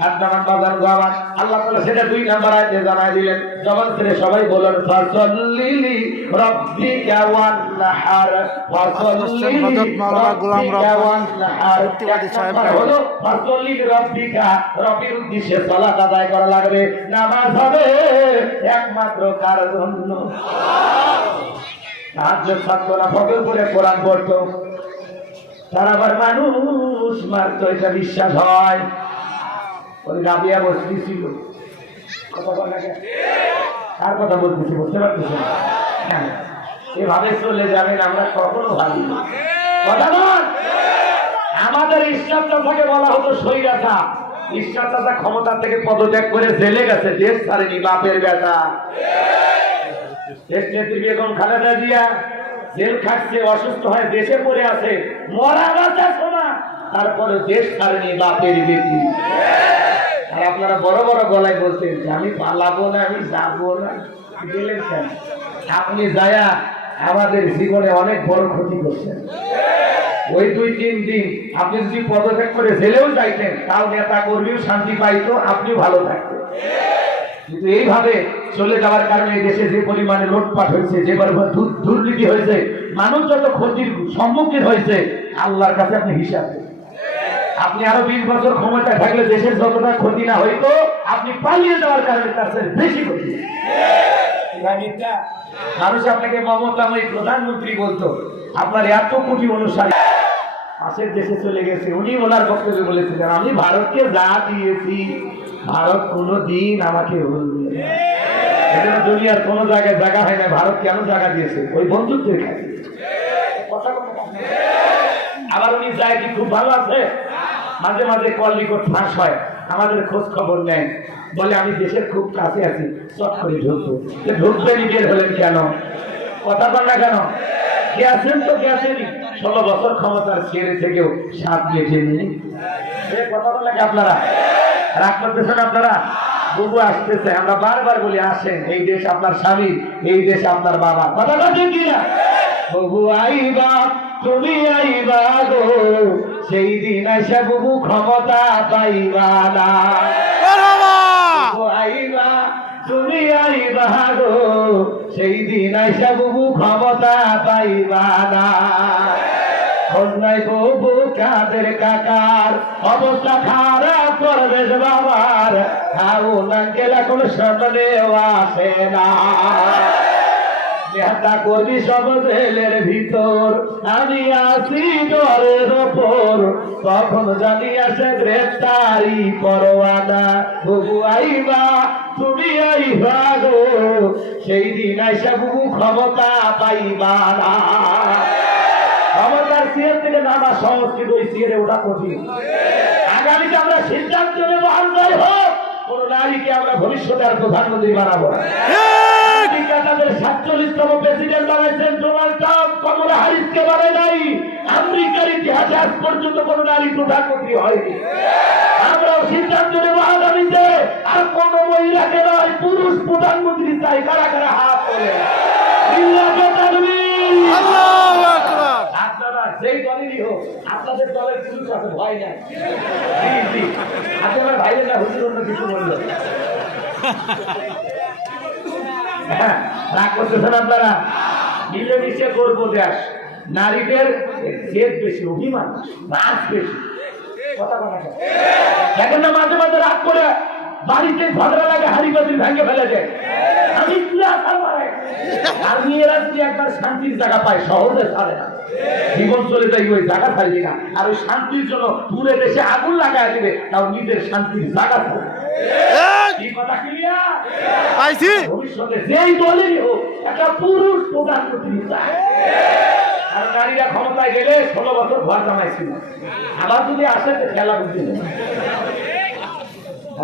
হাত নামান বাজার গাওয়ান আল্লাহ তাআলা সেটা দুই নাম্বার আয়াতে জানাই দিলেন। জবান ছেড়ে সবাই বলেন ফাসাল্লিলি রাব্বিকা ওয়ান নাহার ফাসাল্লিলি হযরত মাওলানা গোলাম রব্বানী নাহার মুফতিবাদী সাহেব। হলো ফাসাল্লিলি রাব্বিকা। রবের উদ্দেশ্যে সালাত আদায় করা লাগবে। নামাজ হবে একমাত্র কার জন্য? সাহায্য থাকতো না ফজর কোরআন পড়তো। তার আবার মানুষ মারতো এটা বিশ্বাস হয়। ওই রাবিয়া বসতি ছিল কথা কেন? কথা বলতেছি বুঝতে পারতেছি না? হ্যাঁ এভাবে চলে যাবেন, আমরা কখনো ভাবি। কথা বল আমাদের ঈশ্বর চাষাকে বলা হতো সৈরাতা ঈশ্বর চাষা ক্ষমতা থেকে পদত্যাগ করে জেলে গেছে, দেশ ছাড়েনি, বাপের বেটা দেশ নেত্রী বেগম খালেদা জিয়া জেল খাটছে, অসুস্থ হয়ে দেশে পড়ে আছে মরা বাঁচা শোনা তারপরে দেশ ছাড়েনি, বাপের বেটি। আর আপনারা বড় বড় গলায় বলছেন যে আমি পালাবো না, আমি যাব না। গেলেন কেন আপনি যায়া আমাদের জীবনে অনেক বড় ক্ষতি করছেন। ওই দুই তিন দিন আপনি যদি পদত্যাগ করে জেলেও যাইতেন, তাও নেতা কর্মীও শান্তি পাইতো, আপনিও ভালো থাকতেন। কিন্তু এইভাবে চলে যাওয়ার কারণে দেশে যে পরিমাণে লোটপাট হয়েছে, যে পরিমাণ দুর্নীতি হয়েছে, মানুষ যত ক্ষতির সম্মুখীন হয়েছে, আল্লাহর কাছে আপনি হিসাব। আপনি আরও বিশ বছর ক্ষমতায় থাকলে দেশের যতটা ক্ষতি না হইতো আপনি পালিয়ে যাওয়ার কারণে তার চেয়ে বেশি ক্ষতি। মানুষ আপনাকে মমতাময়ী প্রধানমন্ত্রী বলতো আপনার এত কোটি অনুসারী। পাশের দেশে চলে গেছে উনি ওনার বক্তব্যে বলেছিলেন আমি ভারতকে যা দিয়েছি ভারত কোনো দিন আমাকে এজন্য দুনিয়ার কোনো জায়গায় জায়গা হয় না ভারত কেন জায়গা দিয়েছে? ওই বন্ধুত্বের কাছে। কথা। আবার উনি যায় কি খুব ভালো আছে? মাঝে মাঝে কল রেকর্ড ফাঁস হয়। আমাদের খোঁজ খবর নেন বলে, আমি দেশের খুব কাছে আছি। চট করে ঢুকবো। যে ঢুকবে বের হলেন কেন? কথা বল না কেন? গেছেন তো গেছেনই ষোলো বছর ক্ষমতার ছেড়ে থেকেও সাত গেছেনি কথা বল নাকি আপনারা? রাগ করতেছেন আপনারা? বুবু আসতেছে। আমরা বারবার বলি, আসেন, এই দেশ আপনার স্বামী, এই দেশ আপনার বাবা। কথা বলছেন কিনা? বুবু, আইবা, তুমি আইবা গো। সেই দিন আইসা বুবু ক্ষমতা পাইবা না। আইবা তুমি আইবা গো। সেই দিন আইসা বুবু ক্ষমতা পাইবা না। খোঁজ বুবু কাদের কাকার। অবস্থা খারাপ করবে বাবার। খাও না গেলে কোনো সামনেও আসে না। নেতা করবি সব জেলের ভিতর। আমি আছি ডরের ওপর। তখন জানি আসে গ্রেফতারি পরোয়ানা, বুবু আইবা, তুমি আইবা গো। সেই দিন আইসা বুবু ক্ষমতা পাইবা না। ক্ষমতার সিএর থেকে নামা সহজ, কিন্তু ওই সিএরে ওটা কঠিন। আগামীতে আমরা সিদ্ধান্ত নেব আন্দাজ হোক, কোন নারীকে আমরা ভবিষ্যতে আর প্রধানমন্ত্রী বানাবো সাতচল্লিশতম প্রেসিডেন্ট বানাইছেন ডোনাল্ড ট্রাম্প, কমলা হ্যারিসকে বানায় নাই। আমেরিকার ইতিহাসে আজ পর্যন্ত কোন নারী প্রধানমন্ত্রী হয়নি। আমরাও সিদ্ধান্ত নেব আগামীতে আর কোন মহিলাকে নয় পুরুষ প্রধানমন্ত্রী চাই। কারা কারা হাত তোলে? ইল্লাকে তাকবীর। আপনারা যেই দলেরই হোক আপনাদের দলের পুরুষ আছে ভয় নাই। জি জি। আপনার ভাইয়ের না হুজুর অন্য কিছু বলল। হ্যাঁ, রাগ করতেছেন আপনারা? মিলেমিশে করব দেশ। নারীদের জেদ বেশি অভিমান রাগ বেশি। কথা বলা না মাঝে মাঝে রাগ করে বাড়িতে ঝগড়া লাগে হাড়ি বাতিল ভেঙে ফেলে যায় আমি আর মেয়েরা যদি একবার শান্তির জায়গা পায় সহজে ছাড়ে না। জীবন চলে যায় ওই জায়গা ছাড়বি না। আর ওই শান্তির জন্য পুরে দেশে আগুন লাগায় দিবে তাও নিজের শান্তির জায়গা ছাড়বে ভবিষ্যতে যেই দলেরই হোক একটা পুরুষ প্রধানমন্ত্রী চায়। আর নারীরা ক্ষমতায় গেলে ষোলো বছর ঘর জামাইছিল আবার যদি আসে খেলা বুঝতে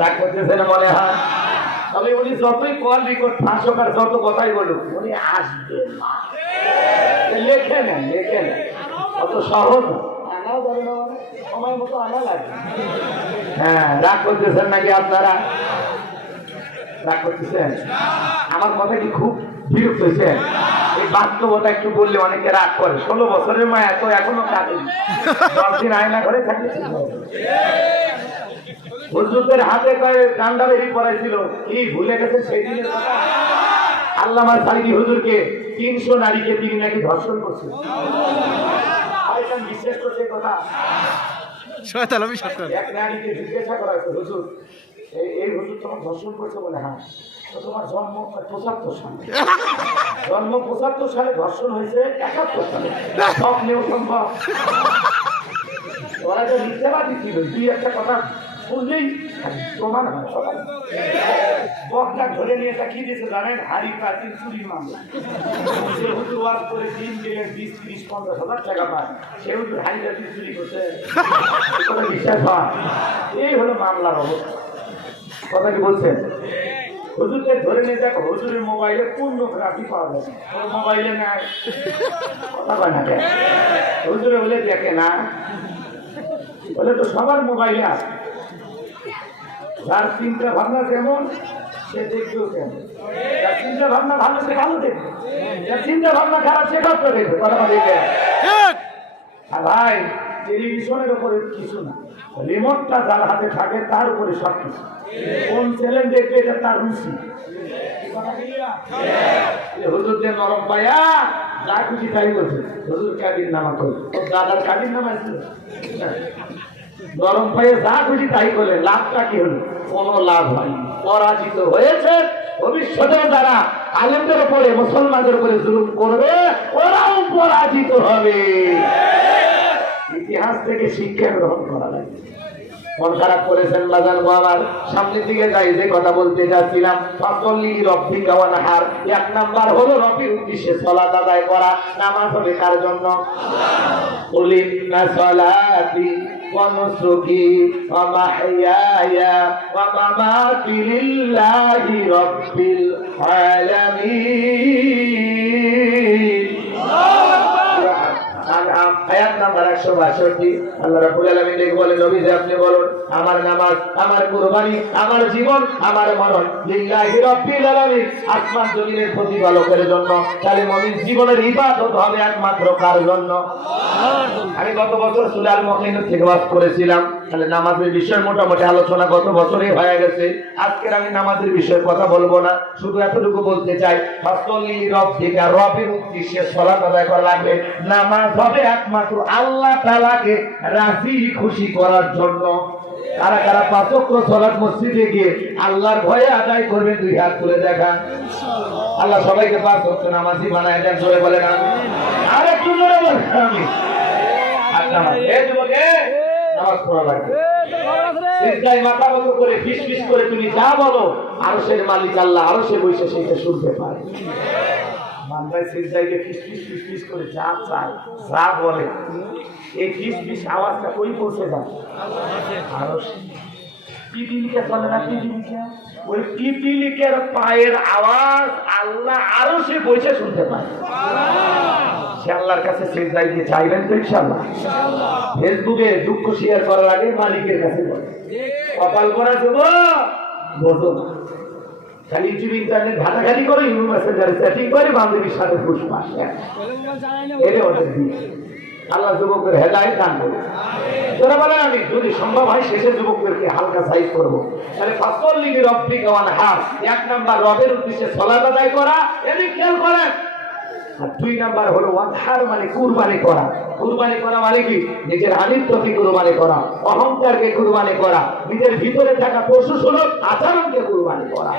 রাগ করতেছে না মনে হয়? তবে উনি যতই কল রেকর্ড ফাঁসক আর যত কথাই বলুক, উনি আসবেন না। লেখে নেন লেখে নেন অত সহজ। না। আনাও যাবে না মানে সময় মতো আনা লাগে। হ্যাঁ রাগ করতেছেন নাকি আপনারা? রাগ করতেছেন? আমার কথা কি খুব বিরক্ত হয়েছে? বাস্তবতা একটু বললে অনেকে রাগ করে। ষোলো বছরের মা এত এখনও কাটেনি দশ দিন আয়না ঘরে থাকে। হুজুরদের হাতে কয়ে ডান্ডা বেরি পড়াইছিল কি ভুলে গেছে সেই দিনের কথা? আল্লামার সাইদি হুজুরকে তিনশো নারীকে তিনি নাকি ধর্ষণ করছে। বিশ্বাস করছে কথা। শয়তান আমি শয়তান। এক নারীকে জিজ্ঞাসা করা হুজুর এই এই হুজুর তোমার ধর্ষণ করছে বলে হ্যাঁ। তোমার জন্ম পঁচাত্তর সালে। জন্ম পঁচাত্তর সালে, ধর্ষণ হয়েছে একাত্তর সালে। সব নিয়েও সম্ভব ওরা যে মিথ্যাবাদী ছিল দুই একটা কথা শুনলেই প্রমাণ হয় সবাই। বকটা ধরে নিয়ে তা কি দিয়েছে, জানেন? হাড়ি প্রাচীন চুরির মামলা। সে হুজুর ওয়াজ করে দিন গেলে বিশ ত্রিশ, পঞ্চাশ হাজার টাকা পায়। সে হুজুর হাড়ি প্রাচীন এই হলো মামলার অবস্থা। কথা কি বলছেন? হুজুরকে ধরে নিয়ে দেখো হুজুরের মোবাইলে পূর্ণগ্রাফি পাওয়া যায়। ওর মোবাইলে নাই। কথা কয় না হুজুরে বলে দেখে না। বলে তো সবার মোবাইলে আছে। যার চিন্তা ভাবনা কেমন সে দেখবেও কেমন। যার চিন্তা ভাবনা ভালো সে ভালো দেখবে। যার চিন্তা ভাবনা খারাপ সে খারাপ দেখবে। কথা ঠিক। আর ভাই টেলিভিশনের উপরে কিছু না। রিমোটটা যার হাতে থাকে, তার উপরে সব কিছু। কোন চ্যানেল দেখবে এটা তার রুচি। এ হুজুরদের নরম পায়া, যা বলছে। হুজুর নরম পায়ে যা তাই লাভটা লাভ হয় হয়েছে, ভবিষ্যতে যারা আলেমদের উপরে, মুসলমানদের উপরে জুলুম করবে, ওরাও পরাজিত হবে। ইতিহাস থেকে শিক্ষা গ্রহণ করা লাগে মন খারাপ করেছেন বাজান আমার সামনের দিকে যাই যে কথা বলতে যাচ্ছিলাম ফাসল্লি রব্বি গাওয়ান হার এক নাম্বার হলো রবির উদ্দেশ্যে সলাত আদায় করা নামাজ হবে কার জন্য قل إن صلاتي ونسكي ومحياي ومماتي لله رب العالمين আয়াত নাম্বার একশো বাষট্টি। আল্লাহ রাবুল আলমী দেখে বলে নবী আপনি বলুন আমার নামাজ আমার কুরবানি আমার জীবন আমার মরণ লিল্লাহি রাব্বিল আলামিন আসমান জমিনের প্রতিপালকের জন্য। তাহলে মমিন জীবনের ইবাদত হবে একমাত্র কার জন্য? আমি গত বছর সুলাল মহিন থেকে বাস করেছিলাম। তাহলে নামাজের বিষয় মোটামুটি আলোচনা গত বছরই হয়ে গেছে। আজকের আমি নামাজের বিষয়ে কথা বলব না শুধু এতটুকু বলতে চাই ফাসলি রব থেকে রবের উদ্দেশ্যে সলাত আদায় করা লাগবে। নামাজ হবে একমাত্র আল্লাহ তাআলাকে রাজি, খুশি করার জন্য। কারা কারা পাঁচক সলাৎ মসজিদে গিয়ে আল্লাহর ভয়ে আদায় করবে দুই হাত তুলে দেখা। আল্লাহ সবাইকে পাঁচ ওয়াক্ত নামাজি বানায় দেন, জোরে বলেন আমি আর একটু জোরে বলেন আমি। নামাজ। পড়া বলো মালিক আল্লাহ আরশে বসে সেইটা শুনতে পারে। বান্দায় সিজদাইকে ফিস ফিস ফিস ফিস করে যা চায়, যা বলে, এই ফিস ফিস আওয়াজটা কই পৌঁছে যায়। চলে না ওই পায়ের আওয়াজ সে বসে শুনতে পায়। চাইবেন তো ফেসবুকে দুঃখ শেয়ার করার আগে মালিকের কাছে বলে। কপাল করা দেব খালি ইউটিউব ইন্টারনেট ঘাটাঘাটি করে ইউ মেসেঞ্জারে সেটিং করে বান্ধবীর সাথে ফুসফাস এটা ওদের দিয়ে। আল্লাহ যুবকের হেদায় দান করবে তোরা বলে আমি যদি সম্ভব হয় শেষে যুবকদেরকে হালকা সাইজ করব। তাহলে ফাসল লিগের রব্বি ওয়ান হাফ এক নাম্বার রবের উদ্দেশ্যে সলাদ আদায় করা এদিক খেয়াল করেন দুই নাম্বার হলো ওয়াধার মানে কুরবানি করা। কুরবানি করা মানে কি? নিজের প্রতি কুরবানি করা অহংকারকে কুরবানি করা নিজের ভিতরে থাকা পশু সুলভ আচরণকে কুরবানি করা।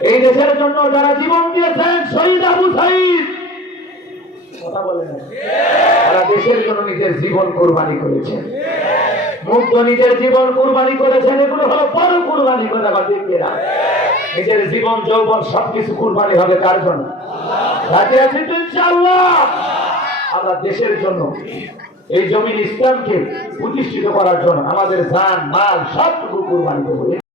এই দেশের জন্য যারা জীবন দিয়েছেন শহীদ আবু সাইদ! কথা বলে না। তারা দেশের জন্য নিজের জীবন কোরবানি করেছেন মুক্ত নিজের জীবন কোরবানি করেছেন এগুলো হলো বড় কোরবানি দেখবে না নিজের জীবন যৌবন সবকিছু কোরবানি হবে কার জন্য? আমরা দেশের জন্য এই জমিন ইসলামকে প্রতিষ্ঠিত করার জন্য আমাদের জান মাল সবটুকু কোরবানি দেবো